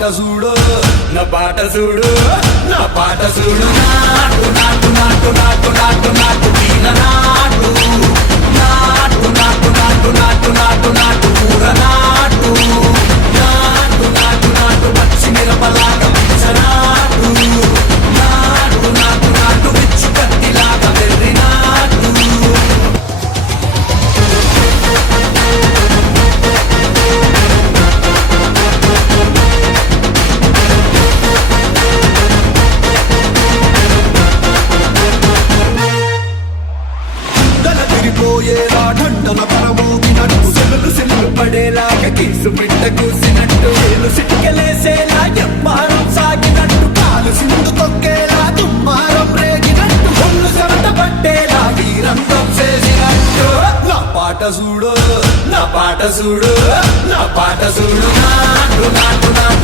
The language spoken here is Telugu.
పాట చూడు నా పాట చూడు నా పాట చూడు నాటు నాటు నాటు నాటు నాటు నాటు వీణ నాటు నాటు నాటు నాటు నాటు నాటు నాటు కూర నాటు నాటు నాటు నాటు పచ్చి మిరపలాగా పిచ్చనాటు నాటు నాటు నాటు పిచ్చు కత్తిలాగా వెర్రి నాటు తిరిపోయేలా ఢండన పరమోగినట్టు సెల్లు పడేలాగా కేసు బిడ్డ కూసినట్టు ఏలు సిటికెలేసేలా ఎమ్మారం సాగినట్టు కాలు సింధు తొక్కేలా దుమ్మారం రేగినట్టు ఒళ్ళు సరట పట్టేలా వీరంగం చేసినట్టు నా పాట చూడు నా పాట చూడు నా పాట చూడు నాటు నాటు నాటు